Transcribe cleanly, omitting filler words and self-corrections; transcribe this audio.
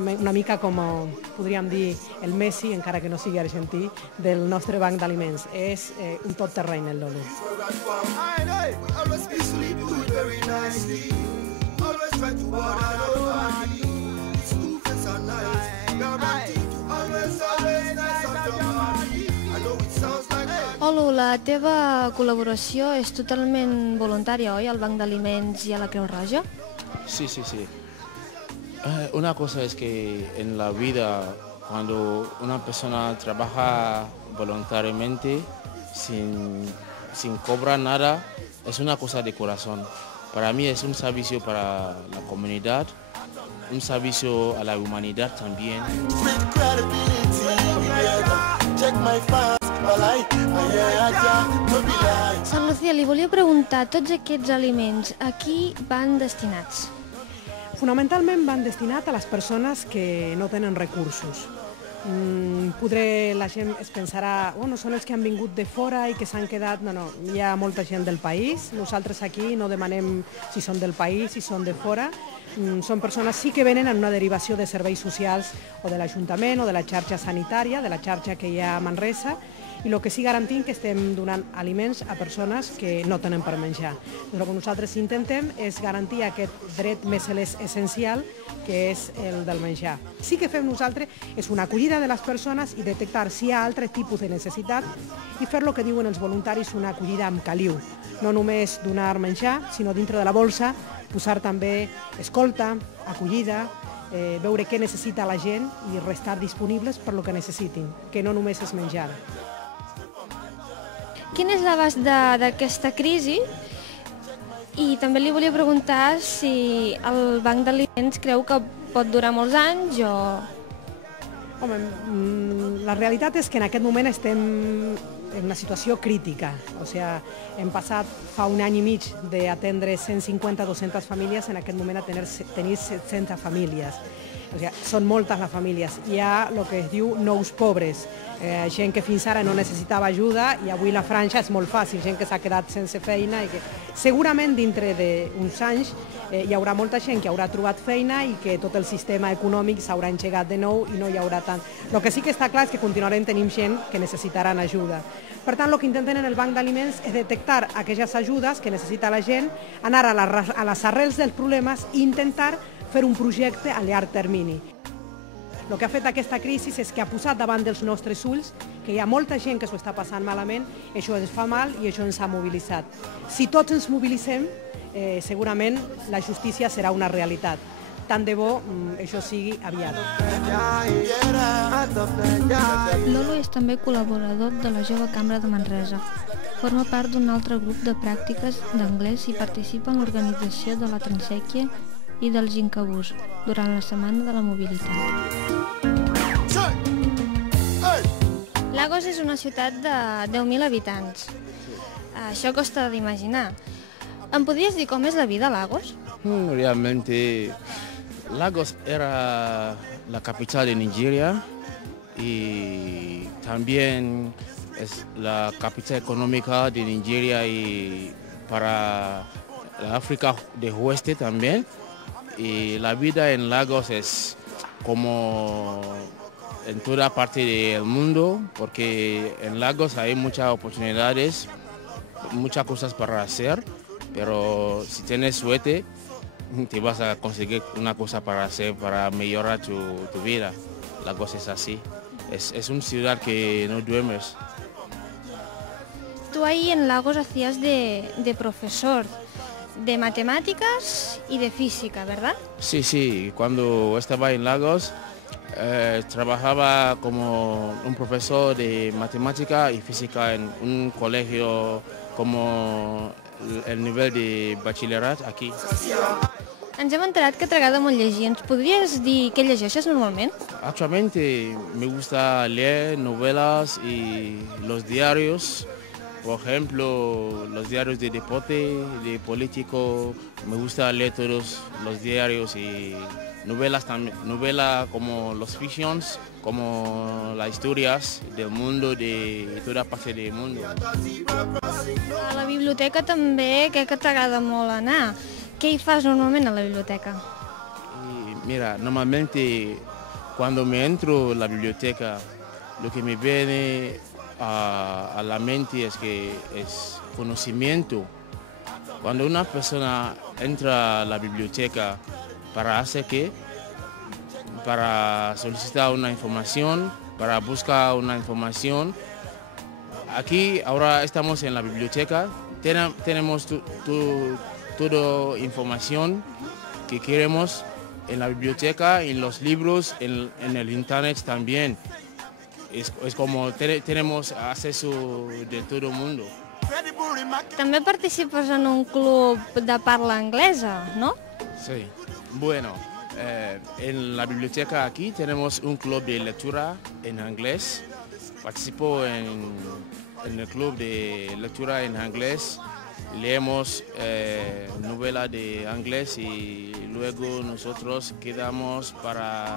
Una mica com, podríem dir, el Messi, encara que no sigui argentí, del nostre banc d'aliments. És un tot terreny, el Lolo. Olo, la teva col·laboració és totalment voluntària, oi, al Banc d'Aliments i a la Creu Roja? Sí, sí, sí. Una cosa es que en la vida, cuando una persona trabaja voluntariamente sin cobrar nada, es una cosa de corazón. Para mí es un servicio para la comunidad, un servicio a la humanidad también. Sant Lucía, li volia preguntar, tots aquests aliments a qui van destinats? Fonamentalment van destinats a les persones que no tenen recursos. Potser la gent es pensarà, bueno, són els que han vingut de fora i que s'han quedat... No, hi ha molta gent del país. Nosaltres aquí no demanem si són del país, si són de fora. Són persones sí que venen en una derivació de serveis socials o de l'Ajuntament o de la xarxa sanitària, de la xarxa que hi ha a Manresa, i el que sí garantim que estem donant aliments a persones que no tenen per menjar. El que nosaltres intentem és garantir aquest dret més essencial, que és el del menjar. Sí que fem nosaltres és una acollida de les persones i detectar si hi ha altre tipus de necessitat i fer el que diuen els voluntaris, una acollida amb caliu. No només donar menjar, sinó dintre de la bolsa posar també escolta, acollida, veure què necessita la gent i restar disponibles per lo que necessitin, que no només és menjar. Quin és l'abast d'aquesta crisi? I també li volia preguntar si el Banc d'Aliments creu que pot durar molts anys o... Home, la realitat és que en aquest moment estem en una situació crítica. O sigui, hem passat fa un any i mig d'atendre 150-200 famílies, en aquest moment a tenir 700 famílies. O sigui, són moltes les famílies. Hi ha el que es diu nous pobres, gent que fins ara no necessitava ajuda i avui la franja és molt fàcil, gent que s'ha quedat sense feina i que segurament dintre d'uns anys hi haurà molta gent que haurà trobat feina i que tot el sistema econòmic s'haurà engegat de nou i no hi haurà tant. El que sí que està clar és que continuarem tenint gent que necessitaran ajuda. Per tant, el que intentem en el Banc d'Aliments és detectar aquelles ajudes que necessita la gent, anar a les arrels dels problemes i intentar fer un projecte a llarg termini. El que ha fet aquesta crisi és que ha posat davant dels nostres ulls que hi ha molta gent que s'ho està passant malament, això ens fa mal i això ens ha mobilitzat. Si tots ens mobilitzem, segurament la justícia serà una realitat. Tant de bo això sigui aviat. Lolo és també col·laborador de la Jove Cambra de Manresa. Forma part d'un altre grup de pràctiques d'anglès i participa en l'organització de la Transèquia i del Gincabús durant la Setmana de la Mobilitat. Lagos és una ciutat de 10.000 habitants. Això costa d'imaginar. ¿Em podries dir com és la vida a Lagos? Realmente, Lagos era la capital de Nigeria y también es la capital económica de Nigeria y para la África del Oeste también. Y la vida en Lagos es como en toda parte del mundo, porque en Lagos hay muchas oportunidades, muchas cosas para hacer, pero si tienes suerte, te vas a conseguir una cosa para hacer, para mejorar tu vida. Lagos es así, es una ciudad que no duermes. Tú ahí en Lagos hacías de profesor de matemáticas y de física, ¿verdad? Sí, sí, cuando estaba en Lagos trabajaba como un profesor de matemática y física en un colegio como el nivel de bachillerato aquí. Ens hem enterat que t'agrada molt llegir. Ens podries dir què llegeixes normalment? Actualmente me gusta leer novelas y los diarios. Por ejemplo, los diarios de deporte, de político, me gusta leer todos los diarios y novelas también, novelas como los fictions, como las historias del mundo, de toda parte del mundo. A la biblioteca també crec que t'agrada molt anar. Què hi fas normalment a la biblioteca? Mira, normalmente cuando me entro en la biblioteca, lo que me viene a la mente es que es conocimiento. Cuando una persona entra a la biblioteca para hacer qué, para solicitar una información, para buscar una información, aquí ahora estamos en la biblioteca, tenemos toda información que queremos en la biblioteca, en los libros, en el internet también. Es como tenemos acceso de todo el mundo. També participes en un club de parla anglesa, ¿no? Sí. Bueno, en la biblioteca aquí tenemos un club de lectura en inglés. Participo en el club de lectura en inglés. Leemos novelas de inglés y luego nosotros quedamos para